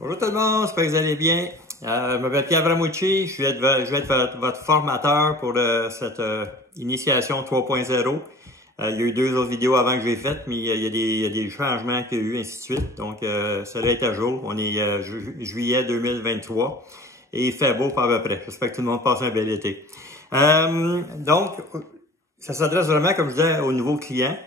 Bonjour tout le monde, j'espère que vous allez bien. Je m'appelle Pierre Bramucci, je vais être votre formateur pour cette initiation 3.0. Il y a eu 2 autres vidéos avant que j'ai faites, mais il y a des changements qu'il y a eu, ainsi de suite. Donc, ça doit être à jour. On est juillet 2023 et il fait beau par à peu près. J'espère que tout le monde passe un bel été. Donc, ça s'adresse vraiment, comme je disais, aux nouveaux clients.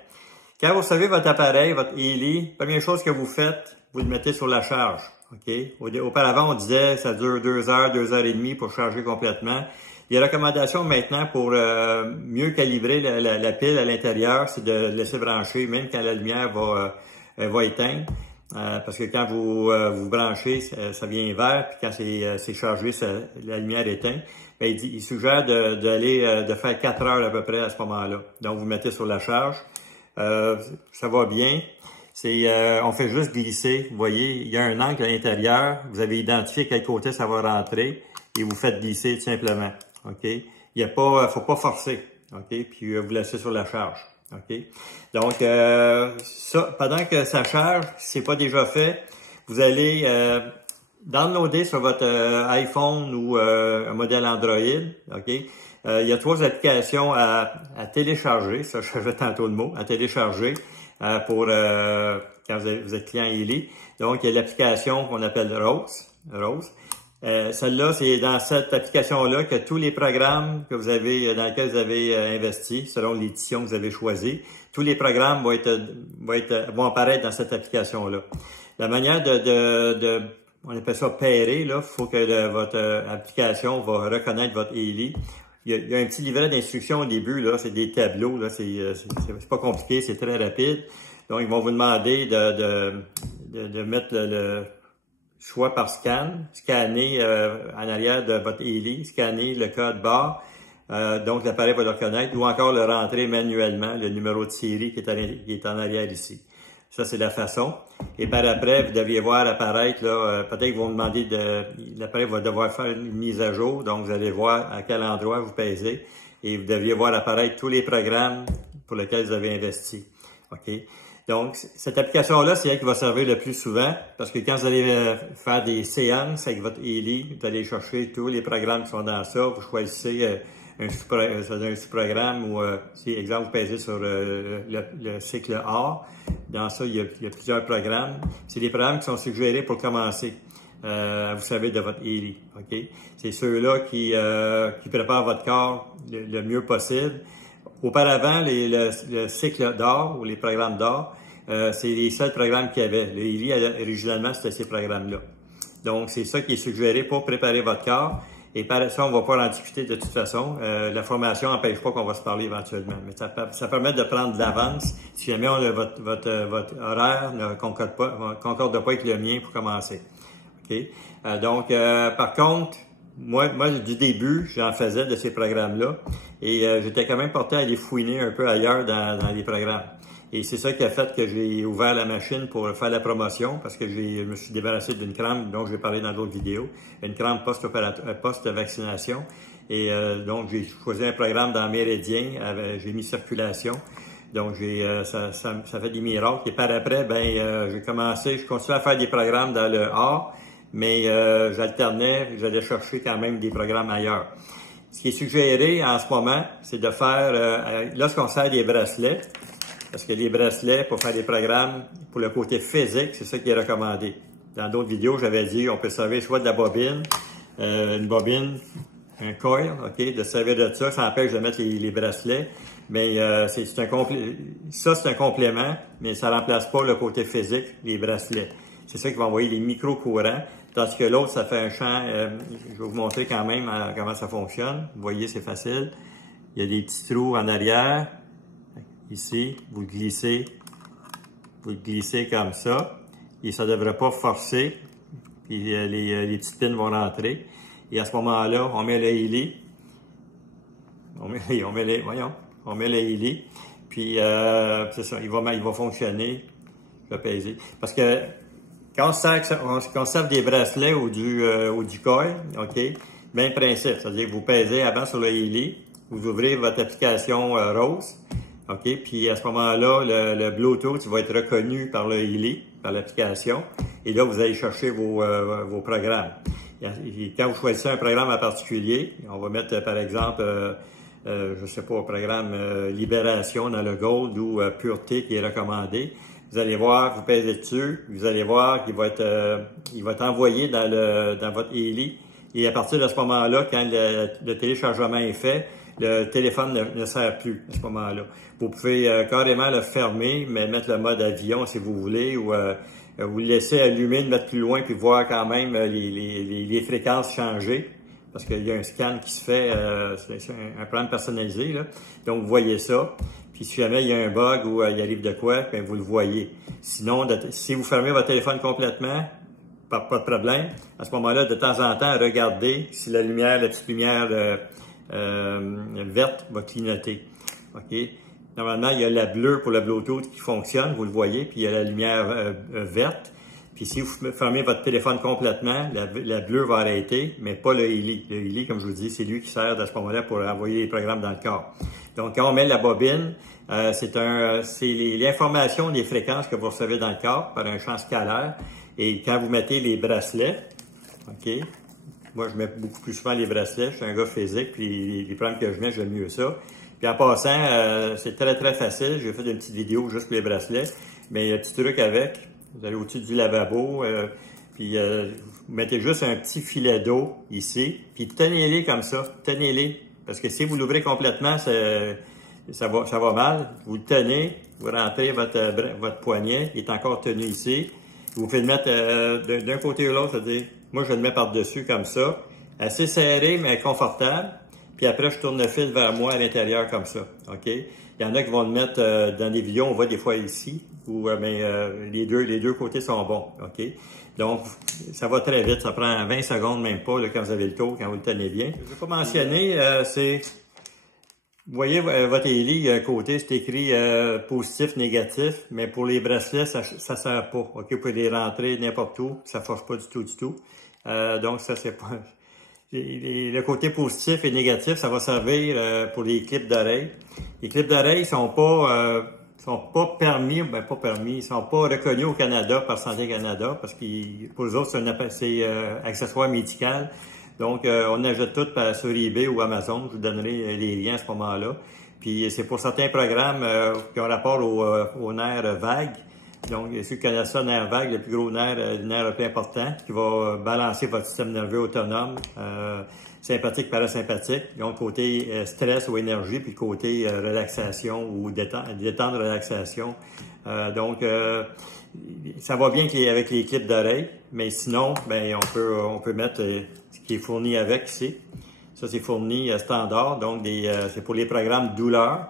Quand vous recevez votre appareil, votre Ely, première chose que vous faites, vous le mettez sur la charge. Okay? Auparavant, on disait que ça dure 2 heures, 2 heures et demie pour charger complètement. Les recommandations maintenant pour mieux calibrer la pile à l'intérieur, c'est de laisser brancher même quand la lumière va éteindre. Parce que quand vous branchez, ça vient vert, puis quand c'est chargé, la lumière éteint. Ben, il suggère de faire 4 heures à peu près à ce moment-là. Donc, vous mettez sur la charge. Ça va bien. On fait juste glisser. Vous voyez, il y a un angle à l'intérieur. Vous avez identifié quel côté ça va rentrer et vous faites glisser tout simplement. OK? Faut pas forcer. OK? Puis vous laissez sur la charge. OK? Donc, ça, pendant que ça charge, si c'est pas déjà fait, vous allez downloader sur votre iPhone ou un modèle Android. OK? Il y a 3 applications à télécharger. Ça, je faisais tantôt le mot. À télécharger pour quand vous êtes client Ely. Donc, il y a l'application qu'on appelle Rose. Celle-là, c'est dans cette application-là que tous les programmes dans lesquels vous avez investi, selon l'édition que vous avez choisie, tous les programmes vont apparaître dans cette application-là. La manière on appelle ça pairer, là, faut que votre application va reconnaître votre Ely. Il y a un petit livret d'instructions au début, là, c'est des tableaux, là, c'est pas compliqué, c'est très rapide. Donc, ils vont vous demander de mettre le choix par scanner en arrière de votre Ely, scanner le code barre, donc l'appareil va le reconnaître, ou encore le rentrer manuellement, le numéro de série qui est en arrière ici. Ça, c'est la façon. Et par après, vous deviez voir apparaître, là, peut-être qu'ils vont demander l'appareil va devoir faire une mise à jour. Donc, vous allez voir à quel endroit vous pèsez. Et vous deviez voir apparaître tous les programmes pour lesquels vous avez investi. OK? Donc, cette application-là, c'est elle qui va servir le plus souvent. Parce que quand vous allez faire des séances avec votre Ely, vous allez chercher tous les programmes qui sont dans ça. Vous choisissez un sous-programme ou, si, exemple, vous pèsez sur le cycle A. Dans ça, il y a plusieurs programmes. C'est des programmes qui sont suggérés pour commencer, vous savez, de votre Ely. OK? C'est ceux-là qui préparent votre corps le mieux possible. Auparavant, le cycle d'or ou les programmes d'or, c'est les seuls programmes qu'il y avait. Le Ely, originalement, c'était ces programmes-là. Donc, c'est ça qui est suggéré pour préparer votre corps. Et par ça, on va pas en discuter de toute façon. La formation n'empêche pas qu'on va se parler éventuellement. Mais ça permet de prendre de l'avance si jamais votre horaire ne concorde pas avec le mien pour commencer. OK? Donc, par contre, moi, du début, j'en faisais de ces programmes-là. Et j'étais quand même porté à aller fouiner un peu ailleurs dans les programmes. Et c'est ça qui a fait que j'ai ouvert la machine pour faire la promotion, parce que je me suis débarrassé d'une crampe, dont je vais parler dans d'autres vidéos, une crampe post-vaccination. Et donc, j'ai choisi un programme dans Méridien, j'ai mis circulation. Donc, ça fait des miracles. Et par après, je continuais à faire des programmes dans le A, mais j'alternais, j'allais chercher quand même des programmes ailleurs. Ce qui est suggéré en ce moment, c'est de faire, lorsqu'on sert des bracelets, parce que les bracelets, pour faire des programmes, pour le côté physique, c'est ça qui est recommandé. Dans d'autres vidéos, j'avais dit, on peut servir soit de la bobine, une bobine, un coil, OK, de servir de ça, ça empêche de mettre les bracelets. Mais c'est un complément, mais ça remplace pas le côté physique, les bracelets. C'est ça qui va envoyer les micro-courants, tandis que l'autre, ça fait un champ, je vais vous montrer quand même comment ça fonctionne. Vous voyez, c'est facile. Il y a des petits trous en arrière. Ici, vous le glissez comme ça, et ça ne devrait pas forcer, puis les petites pins vont rentrer. Et à ce moment-là, on met le Ely, on met le Ely, puis c'est ça, il va fonctionner. Je vais peser. Parce que quand on sert des bracelets ou du coil, OK, même principe, c'est-à-dire que vous pèsez avant sur le Ely, vous ouvrez votre application Rose. OK? Puis à ce moment-là, le Bluetooth va être reconnu par le Ely, par l'application. Et là, vous allez chercher vos programmes. Et quand vous choisissez un programme en particulier, on va mettre par exemple, je sais pas, programme Libération dans le Gold ou Pureté qui est recommandé. Vous allez voir, vous pèsez dessus, vous allez voir qu'il va être envoyé dans votre ELI. Et à partir de ce moment-là, quand le téléchargement est fait, le téléphone ne sert plus à ce moment-là. Vous pouvez carrément le fermer, mais mettre le mode avion si vous voulez, ou vous le laisser allumer, le mettre plus loin, puis voir quand même les fréquences changer. Parce qu'il y a un scan qui se fait, c'est un programme personnalisé, là. Donc, vous voyez ça. Puis, si jamais il y a un bug ou il arrive de quoi, bien, vous le voyez. Sinon, si vous fermez votre téléphone complètement, pas de problème. À ce moment-là, de temps en temps, regardez si la petite lumière verte va clignoter. OK? Normalement, il y a la bleue pour le Bluetooth qui fonctionne, vous le voyez, puis il y a la lumière verte. Puis si vous fermez votre téléphone complètement, la bleue va arrêter, mais pas le ELI. Le ELI, comme je vous dis, c'est lui qui sert à ce moment-là pour envoyer les programmes dans le corps. Donc, quand on met la bobine, c'est l'information des fréquences que vous recevez dans le corps par un champ scalaire. Et quand vous mettez les bracelets, OK, moi je mets beaucoup plus souvent les bracelets, je suis un gars physique, puis les programmes que je mets, j'aime mieux ça. Puis en passant, c'est très très facile, j'ai fait une petite vidéo juste pour les bracelets, mais il y a un petit truc avec, vous allez au-dessus du lavabo, puis vous mettez juste un petit filet d'eau ici, puis tenez-les comme ça, tenez-les, parce que si vous l'ouvrez complètement, ça va mal, vous le tenez, vous rentrez votre poignet, il est encore tenu ici. Vous pouvez le mettre d'un côté ou l'autre, c'est-à-dire, moi je le mets par-dessus comme ça, assez serré mais confortable, puis après je tourne le fil vers moi à l'intérieur comme ça, OK? Il y en a qui vont le mettre dans des vidéos, on voit des fois ici, où les deux côtés sont bons, OK? Donc, ça va très vite, ça prend 20 secondes, même pas, là, quand vous avez le tour, quand vous le tenez bien. Je ne vais pas mentionner, vous voyez, votre ELI, il y a un côté, c'est écrit positif, négatif, mais pour les bracelets, ça sert pas. OK, vous pouvez les rentrer n'importe où, ça ne force pas du tout. Donc, ça, c'est pas... Le côté positif et négatif, ça va servir pour les clips d'oreilles. Les clips d'oreilles sont pas permis, ils sont pas reconnus au Canada par Santé Canada, parce que pour eux autres, c'est accessoire médical. Donc, on achète tout sur eBay ou Amazon. Je vous donnerai les liens à ce moment-là. Puis, c'est pour certains programmes qui ont rapport au nerf vague. Donc, ceux qui connaissent ça, nerf vague, le plus gros nerf le plus important, qui va balancer votre système nerveux autonome, sympathique, parasympathique. Donc, côté stress ou énergie, puis côté relaxation ou détente, relaxation. Donc, ça va bien avec les clips d'oreilles, mais sinon, ben on peut mettre ce qui est fourni avec ici. Ça, c'est fourni standard, donc c'est pour les programmes douleur.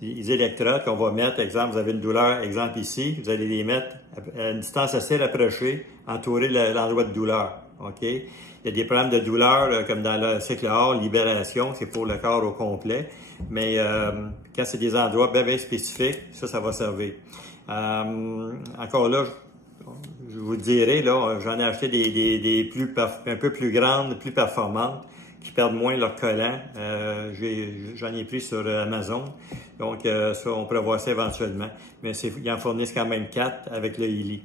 Les électrodes qu'on va mettre, exemple, vous avez une douleur, exemple ici, vous allez les mettre à une distance assez rapprochée, entourer l'endroit de douleur. OK? Il y a des programmes de douleur, comme dans le cycle or, libération, c'est pour le corps au complet. Mais quand c'est des endroits bien spécifiques, ça va servir. Encore là, je vous dirai, là, j'en ai acheté des un peu plus grandes, plus performantes, qui perdent moins leur collant. J'en ai pris sur Amazon. Donc, ça, on pourrait voir ça éventuellement. Mais ils en fournissent quand même 4 avec le ELI.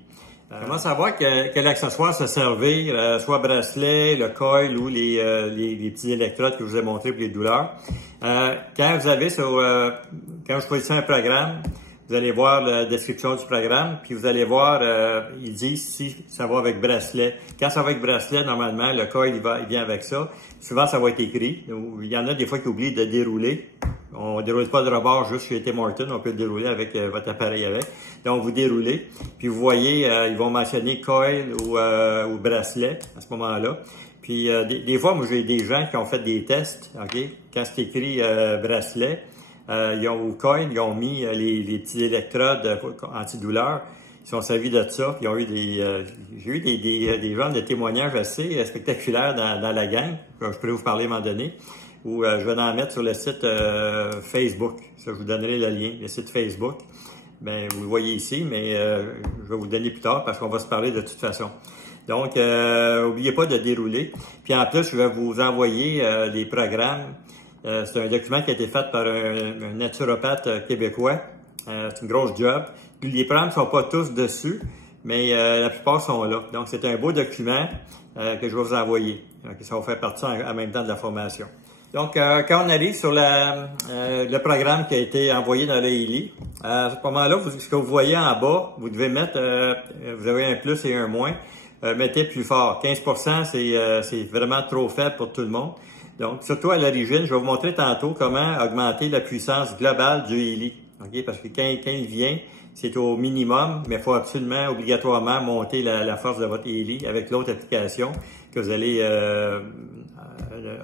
Comment savoir quel accessoire se servir, soit bracelet, le coil ou les petits électrodes que je vous ai montrés pour les douleurs. Quand je choisis un programme, vous allez voir la description du programme, puis vous allez voir, il dit si ça va avec bracelet. Quand ça va avec bracelet, normalement, le coil, il vient avec ça. Souvent, ça va être écrit. Il y en a des fois qui oublient de dérouler. On ne déroule pas de rebord juste chez Tim Hortons, on peut le dérouler avec votre appareil avec. Donc, vous déroulez, puis vous voyez, ils vont mentionner coil ou bracelet à ce moment-là. Puis, des fois, moi, j'ai des gens qui ont fait des tests, OK? Quand c'est écrit bracelet, au coil, ils ont mis les petits électrodes antidouleurs. Ils sont servis de ça. Ils ont eu j'ai eu des genres de témoignages assez spectaculaires dans la gang. Je pourrais vous parler à un moment donné. Ou je vais en mettre sur le site Facebook. Ça, je vous donnerai le lien, le site Facebook. Ben, vous le voyez ici, mais je vais vous le donner plus tard parce qu'on va se parler de toute façon. Donc, n'oubliez pas de dérouler. Puis en plus, je vais vous envoyer des programmes. C'est un document qui a été fait par un naturopathe québécois. C'est une grosse job. Les programmes ne sont pas tous dessus, mais la plupart sont là. Donc, c'est un beau document que je vais vous envoyer. Ça va faire partie en même temps de la formation. Donc, quand on arrive sur le programme qui a été envoyé dans le ELI, à ce moment-là, ce que vous voyez en bas, vous devez mettre, vous avez un plus et un moins, mettez plus fort. 15%, c'est vraiment trop faible pour tout le monde. Donc, surtout à l'origine, je vais vous montrer tantôt comment augmenter la puissance globale du ELI. Okay? Parce que quand il vient, c'est au minimum, mais il faut absolument, obligatoirement monter la force de votre ELI avec l'autre application que vous allez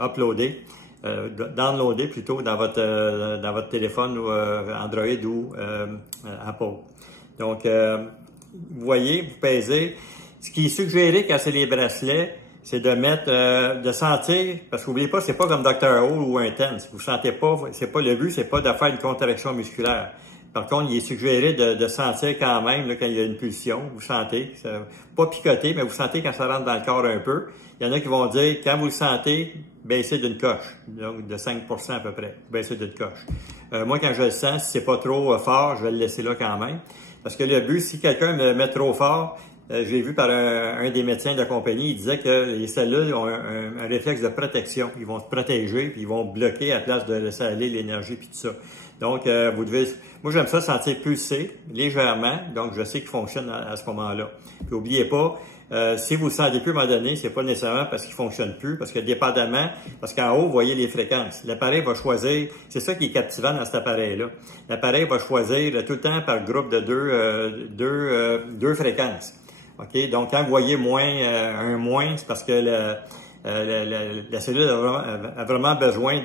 uploader. Downloader plutôt dans votre téléphone ou Android ou Apple. Donc, vous voyez, vous pesez. Ce qui est suggéré quand c'est les bracelets, c'est de mettre, de sentir, parce qu'oubliez pas, c'est pas comme Dr. Hall ou un TENS. Vous sentez pas, c'est pas le but, c'est pas de faire une contraction musculaire. Par contre, il est suggéré de sentir quand même là, quand il y a une pulsion. Vous sentez, pas picoter, mais vous sentez quand ça rentre dans le corps un peu. Il y en a qui vont dire, quand vous le sentez, baissez d'une coche, donc de 5% à peu près, baissez d'une coche. Moi, quand je le sens, si c'est pas trop fort, je vais le laisser là quand même. Parce que le but, si quelqu'un me met trop fort, j'ai vu par un des médecins de la compagnie, il disait que les cellules ont un réflexe de protection. Ils vont se protéger, puis ils vont bloquer à la place de laisser aller l'énergie, puis tout ça. Donc, vous devez... Moi, j'aime ça sentir pulser légèrement, donc je sais qu'il fonctionne à ce moment-là. Puis, n'oubliez pas, si vous le sentez plus à un moment donné, c'est pas nécessairement parce qu'il fonctionne plus, parce que dépendamment, parce qu'en haut, vous voyez les fréquences. L'appareil va choisir, c'est ça qui est captivant dans cet appareil-là. L'appareil va choisir tout le temps par groupe de deux fréquences. OK? Donc, quand vous voyez un moins, c'est parce que la cellule a vraiment besoin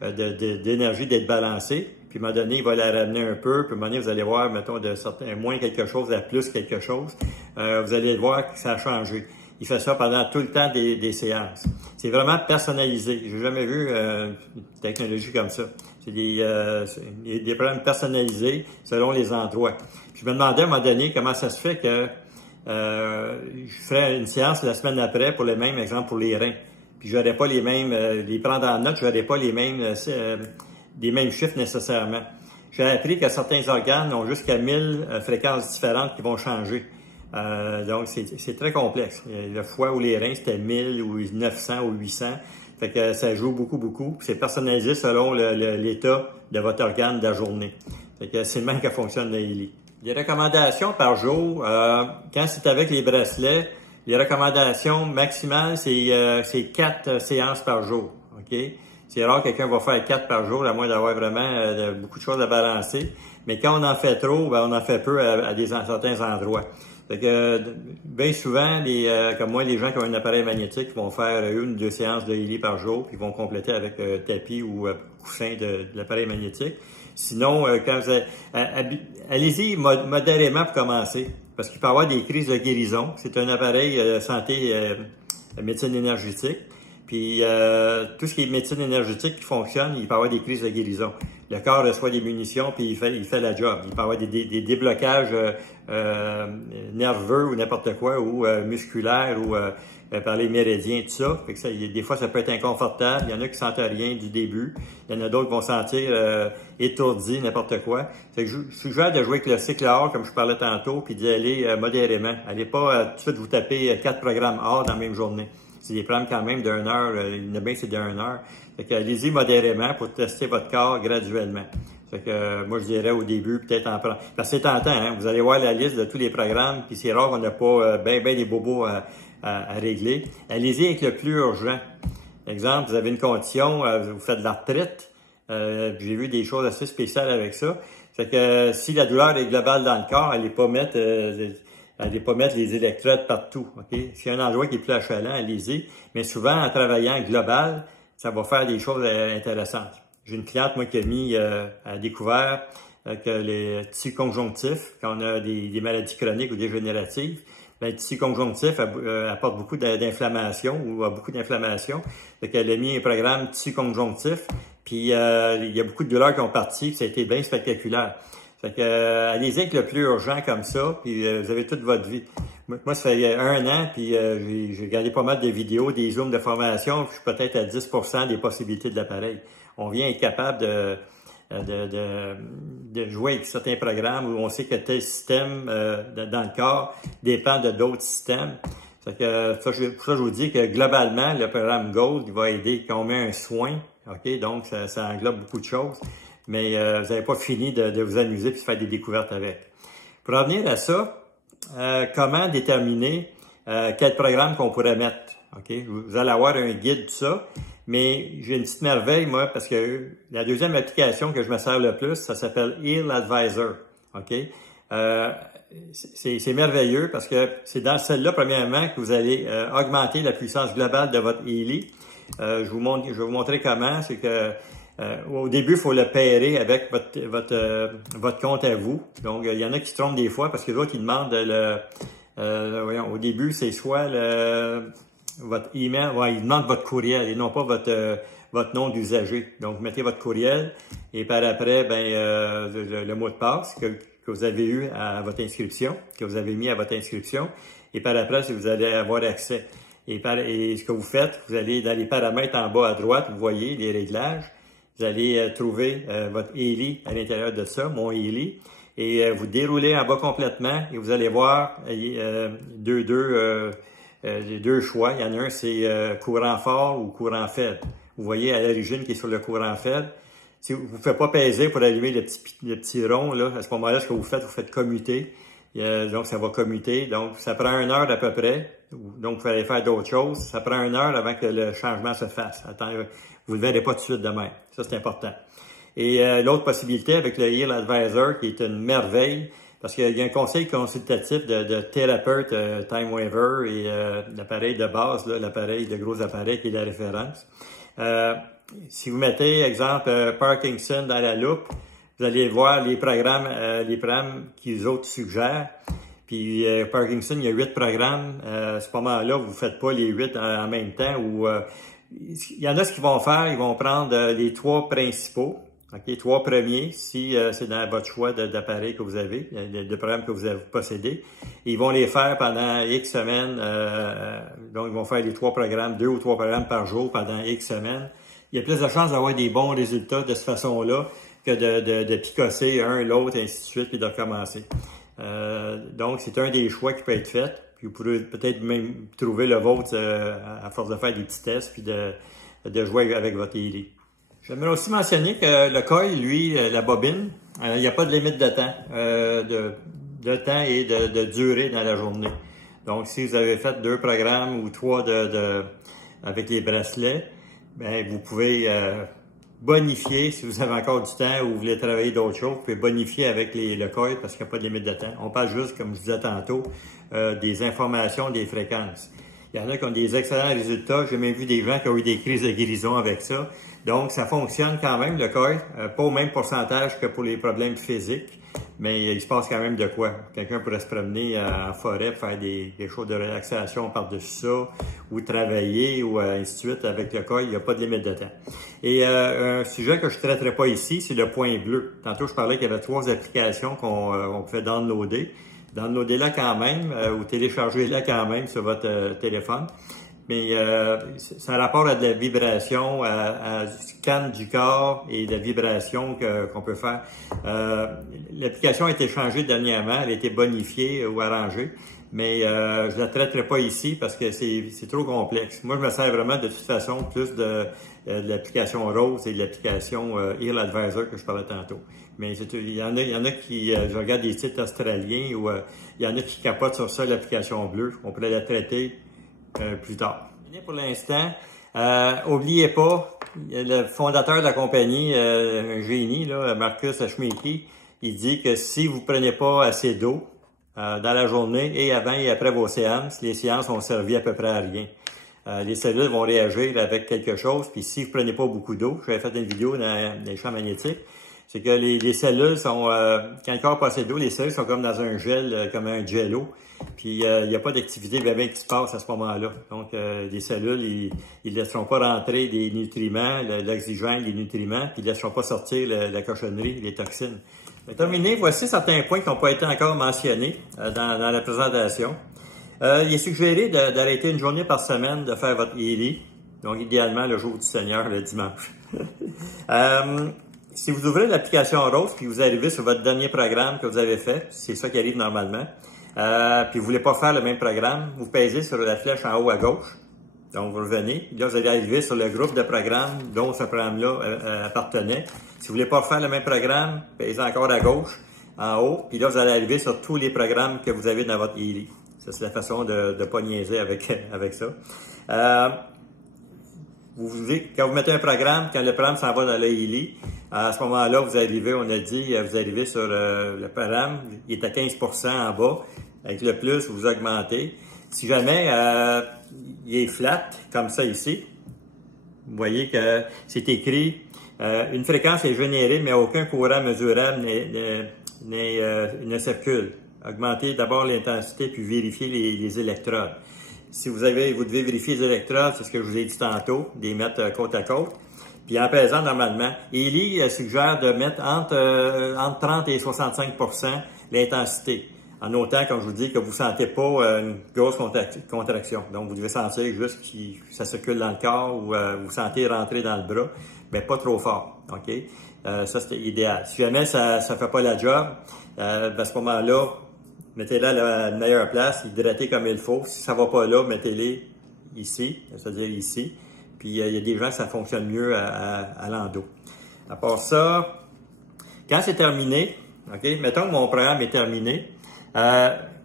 d'énergie d'être balancée. Puis, à un moment donné, il va la ramener un peu. Puis, à un moment donné, vous allez voir, mettons, de certains moins quelque chose à plus quelque chose. Vous allez voir que ça a changé. Il fait ça pendant tout le temps des séances. C'est vraiment personnalisé. J'ai jamais vu une technologie comme ça. C'est des programmes personnalisés selon les endroits. Puis, je me demandais à un moment donné comment ça se fait que je ferais une séance la semaine après pour le même exemple pour les reins. Puis j'aurais pas les mêmes, les prendre en note, j'aurais pas les mêmes chiffres nécessairement. J'ai appris que certains organes ont jusqu'à 1000 fréquences différentes qui vont changer. Donc c'est très complexe. Le foie ou les reins, c'était 1000 ou 900 ou 800. Fait que ça joue beaucoup. C'est personnalisé selon l'état de votre organe de la journée. Fait que c'est le même que fonctionne le ELI. Les recommandations par jour, quand c'est avec les bracelets, les recommandations maximales, c'est 4 séances par jour. OK? C'est rare que quelqu'un va faire 4 par jour, à moins d'avoir vraiment beaucoup de choses à balancer. Mais quand on en fait trop, ben, on en fait peu à certains endroits. Fait que bien souvent, comme moi, les gens qui ont un appareil magnétique vont faire 1 ou 2 séances de ELI par jour, puis vont compléter avec tapis ou coussin de l'appareil magnétique. Sinon, quand vous allez-y modérément pour commencer, parce qu'il peut y avoir des crises de guérison. C'est un appareil santé médecine énergétique. Puis tout ce qui est médecine énergétique qui fonctionne, il peut y avoir des crises de guérison. Le corps reçoit des munitions puis il fait la job. Il peut y avoir des déblocages nerveux ou n'importe quoi, ou musculaires, ou par les méridiens, tout ça. Fait que des fois, ça peut être inconfortable. Il y en a qui sentent rien du début. Il y en a d'autres qui vont sentir étourdis, n'importe quoi. Fait que je suggère de jouer avec le cycle or, comme je parlais tantôt, puis d'y aller modérément. Allez pas tout de suite vous taper 4 programmes or dans la même journée. C'est des programmes quand même d'1 heure. Il y en a bien, c'est d'1 heure. Fait que allez-y modérément pour tester votre corps graduellement. Fait que moi, je dirais au début, peut-être en prendre. Parce que c'est tentant, hein. Vous allez voir la liste de tous les programmes, puis c'est rare qu'on n'a pas ben des bobos à régler. Allez-y avec le plus urgent. Exemple, vous avez une condition, vous faites de l'arthrite. J'ai vu des choses assez spéciales avec ça. Fait que si la douleur est globale dans le corps, allez pas mettre les électrodes partout. OK? S'il y a un endroit qui est plus achalant, allez-y. Mais souvent, en travaillant global, ça va faire des choses intéressantes. J'ai une cliente, moi, qui a mis à découvert que les tissus conjonctifs, quand on a des maladies chroniques ou dégénératives, ben, le tissu conjonctif apporte beaucoup d'inflammation ou a beaucoup d'inflammation. Fait qu'elle a mis un programme tissu conjonctif, puis il y a beaucoup de douleurs qui ont parti, puis ça a été bien spectaculaire. Fait que allez-y avec le plus urgent comme ça, puis vous avez toute votre vie. Moi, ça fait 1 an, puis j'ai regardé pas mal de vidéos, des zooms de formation, puis je suis peut-être à 10% des possibilités de l'appareil. On vient être capable de jouer avec certains programmes où on sait que tel système dans le corps dépend de d'autres systèmes. Ça, je vous dis que globalement, le programme Gold il va aider quand on met un soin. OK? Donc, ça englobe beaucoup de choses. Mais vous n'avez pas fini de vous amuser et de faire des découvertes avec. Pour revenir à ça, comment déterminer quel programme qu'on pourrait mettre? OK? Vous allez avoir un guide de ça. Mais j'ai une petite merveille, moi, parce que la deuxième application que je me sers le plus, ça s'appelle Heal Advisor. OK? C'est merveilleux parce que c'est dans celle-là, premièrement, que vous allez augmenter la puissance globale de votre Healy. Je vais vous montrer comment. C'est que au début, il faut le pairer avec votre compte à vous. Donc, il y en a qui se trompent des fois parce que d'autres, ils demandent voyons, au début, c'est soit votre email, ils demandent votre courriel et non pas votre nom d'usager. Donc, vous mettez votre courriel et par après, le mot de passe que vous avez eu à votre inscription, que vous avez mis à votre inscription. Et par après, vous allez avoir accès. Et ce que vous faites, vous allez dans les paramètres en bas à droite, vous voyez les réglages. Vous allez trouver votre Healy à l'intérieur de ça, mon Healy. Et vous déroulez en bas complètement et vous allez voir deux choix. Il y en a un, c'est courant fort ou courant faible. Vous voyez à l'origine qui est sur le courant faible. Si vous ne faites pas peser pour allumer le petit rond, là, à ce moment-là, ce que vous faites commuter. Donc, ça va commuter. Donc, ça prend 1 heure à peu près. Donc, vous allez faire d'autres choses. Ça prend 1 heure avant que le changement se fasse. Vous ne le verrez pas tout de suite demain. Ça, c'est important. Et l'autre possibilité avec le Heal Advisor, qui est une merveille, parce qu'il y a un conseil consultatif de thérapeute TimeWaver et l'appareil de base, l'appareil de gros appareil qui est la référence. Si vous mettez, exemple, Parkinson dans la loupe, vous allez voir les programmes qu'ils autres suggèrent. Puis Parkinson, il y a 8 programmes. À ce moment-là, vous ne faites pas les 8 en même temps. Il y en a ce qu'ils vont faire, ils vont prendre les 3 principaux. OK, 3 premiers, si c'est dans votre choix d'appareil que vous avez, de programmes que vous avez possédés. Ils vont les faire pendant X semaines. Donc, ils vont faire les 3 programmes, 2 ou 3 programmes par jour pendant X semaines. Il y a plus de chances d'avoir des bons résultats de cette façon-là que de picosser un, l'autre, ainsi de suite, puis de recommencer. Donc, c'est un des choix qui peut être fait. Puis vous pourrez peut-être même trouver le vôtre à force de faire des petits tests puis de jouer avec votre Healy. J'aimerais aussi mentionner que le coil, lui, la bobine, il n'y a pas de limite de temps, de temps et de durée dans la journée. Donc, si vous avez fait 2 programmes ou 3 avec les bracelets, ben vous pouvez bonifier, si vous avez encore du temps ou vous voulez travailler d'autres choses, vous pouvez bonifier avec le coil parce qu'il n'y a pas de limite de temps. On parle juste, comme je disais tantôt, des informations, des fréquences. Il y en a qui ont des excellents résultats. J'ai même vu des gens qui ont eu des crises de guérison avec ça. Donc, ça fonctionne quand même, le coil. Pas au même pourcentage que pour les problèmes physiques, mais il se passe quand même de quoi. Quelqu'un pourrait se promener en forêt, faire des choses de relaxation par-dessus ça, ou travailler, ou ainsi de suite. Avec le coil, il n'y a pas de limite de temps. Et un sujet que je ne traiterai pas ici, c'est le point bleu. Tantôt, je parlais qu'il y avait 3 applications qu'on pouvait downloader. Downloadez-la quand même, ou téléchargez-la quand même sur votre téléphone. Mais ça a rapport à de la vibration, à du scan du corps et de la vibration qu'on peut faire. L'application a été changée dernièrement, elle a été bonifiée ou arrangée, mais je la traiterai pas ici parce que c'est trop complexe. Moi, je me sers vraiment de toute façon plus de l'application Rose et de l'application Heal Advisor que je parlais tantôt. Mais il y en a qui, je regarde des sites australiens où il y en a qui capotent sur ça, l'application bleue. On pourrait la traiter plus tard. Pour l'instant, oubliez pas, le fondateur de la compagnie, un génie, là, Marcus Schmicky, il dit que si vous prenez pas assez d'eau dans la journée et avant et après vos séances, les séances ont servi à peu près à rien. Les cellules vont réagir avec quelque chose, puis si vous prenez pas beaucoup d'eau, j'avais fait une vidéo dans les champs magnétiques, c'est que les cellules sont, quand le corps passe d'eau, les cellules sont comme dans un gel, comme un jello. Puis il n'y a pas d'activité bien qui se passe à ce moment-là. Donc les cellules, ils ne laisseront pas rentrer des nutriments, l'oxygène, les nutriments, puis ils ne laisseront pas sortir la cochonnerie, les toxines. Pour terminer, voici certains points qui n'ont pas été encore mentionnés dans la présentation. Il est suggéré d'arrêter une journée par semaine de faire votre Healy. Donc idéalement le jour du Seigneur, le dimanche. si vous ouvrez l'application Rose puis vous arrivez sur votre dernier programme que vous avez fait, c'est ça qui arrive normalement, puis vous voulez pas faire le même programme, vous pèsez sur la flèche en haut à gauche. Donc, vous revenez. Là, vous allez arriver sur le groupe de programmes dont ce programme-là appartenait. Si vous voulez pas faire le même programme, pèsez encore à gauche, en haut. Puis là, vous allez arriver sur tous les programmes que vous avez dans votre Ely. Ça, c'est la façon de ne pas niaiser avec ça. Quand vous mettez un programme, quand le programme s'en va dans le Ely, à ce moment-là, vous arrivez, on a dit, vous arrivez sur le programme, il est à 15% en bas. Avec le plus, vous augmentez. Si jamais il est flat, comme ça ici, vous voyez que c'est écrit une fréquence est générée, mais aucun courant mesurable ne circule. Augmentez d'abord l'intensité, puis vérifiez les électrodes. Si vous devez vérifier les électrodes, c'est ce que je vous ai dit tantôt, de les mettre côte à côte. Puis en pesant normalement, Ely suggère de mettre entre 30 et 65% l'intensité. En notant, comme je vous dis, que vous ne sentez pas une grosse contraction. Donc, vous devez sentir juste que ça circule dans le corps ou vous sentez rentrer dans le bras, mais pas trop fort. OK? Ça, c'est idéal. Si jamais ça ne fait pas la job, à ce moment-là, mettez-la à la meilleure place, hydratez comme il faut. Si ça ne va pas là, mettez-les ici, c'est-à-dire ici. Puis, il y a des gens que ça fonctionne mieux à l'endo. À part ça, quand c'est terminé, OK? Mettons que mon programme est terminé.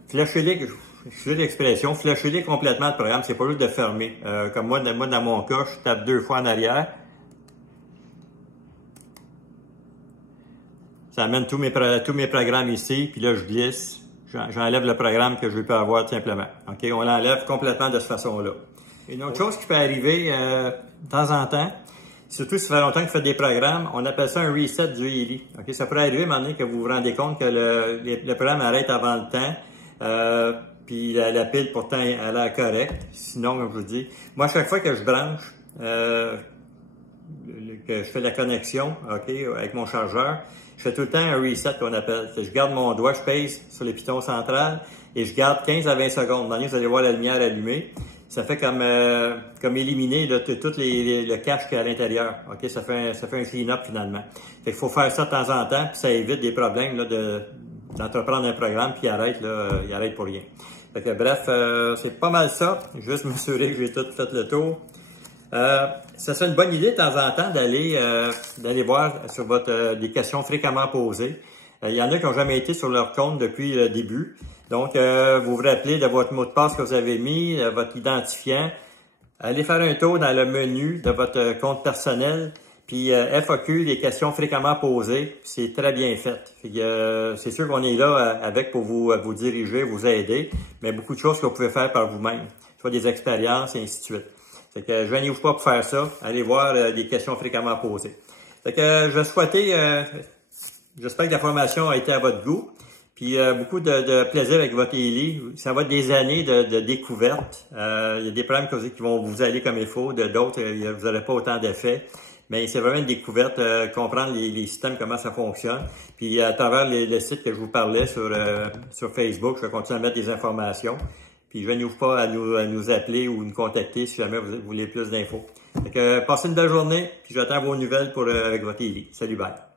Flashez-les, je l'expression, flashez-les complètement le programme, c'est pas juste de fermer. Comme moi, dans mon cas, je tape 2 fois en arrière. Ça amène tous mes programmes ici, puis là, je glisse. J'enlève le programme que je veux pas avoir, tout simplement. OK? On l'enlève complètement de cette façon-là. Une autre chose qui peut arriver de temps en temps, surtout si ça fait longtemps que vous faites des programmes, on appelle ça un reset du Ely. Okay? Ça pourrait arriver à un moment donné que vous vous rendez compte que le programme arrête avant le temps, puis la pile pourtant elle a l'air correcte. Sinon, comme je vous dis, moi, chaque fois que je branche, que je fais la connexion, OK, avec mon chargeur, je fais tout le temps un reset qu'on appelle. Je garde mon doigt, je pèse sur le piton central et je garde 15 à 20 secondes. Dans vous allez voir la lumière allumée. Ça fait comme éliminer là, tout le cache qu'il y a à l'intérieur. OK? Ça fait un clean-up finalement. Fait qu'il faut faire ça de temps en temps, puis ça évite des problèmes là, d'entreprendre un programme puis il arrête pour rien. Fait que bref, c'est pas mal ça. Juste m'assurer que j'ai tout fait le tour. Ça serait une bonne idée de temps en temps d'aller voir sur des questions fréquemment posées. Il y en a qui n'ont jamais été sur leur compte depuis le début. Donc, vous vous rappelez de votre mot de passe que vous avez mis, votre identifiant. Allez faire un tour dans le menu de votre compte personnel. Puis FAQ, les questions fréquemment posées, c'est très bien fait. C'est sûr qu'on est là pour vous diriger, vous aider, mais beaucoup de choses que vous pouvez faire par vous-même, soit des expériences et ainsi de suite. Fait que je gênez-vous pas pour faire ça. Allez voir des questions fréquemment posées. Fait que j'espère que la formation a été à votre goût. Puis beaucoup de plaisir avec votre Ely. Ça va être des années de découverte. Il y a des programmes qui vont vous aller comme il faut, d'autres, vous n'aurez pas autant d'effets. Mais c'est vraiment une découverte, comprendre les systèmes, comment ça fonctionne. Puis à travers le site que je vous parlais sur Facebook, je vais continuer à mettre des informations. Puis je n'ouvre pas à nous appeler ou nous contacter si jamais vous voulez plus d'infos. Fait que passez une belle journée, puis j'attends vos nouvelles avec votre Ely. Salut, bye!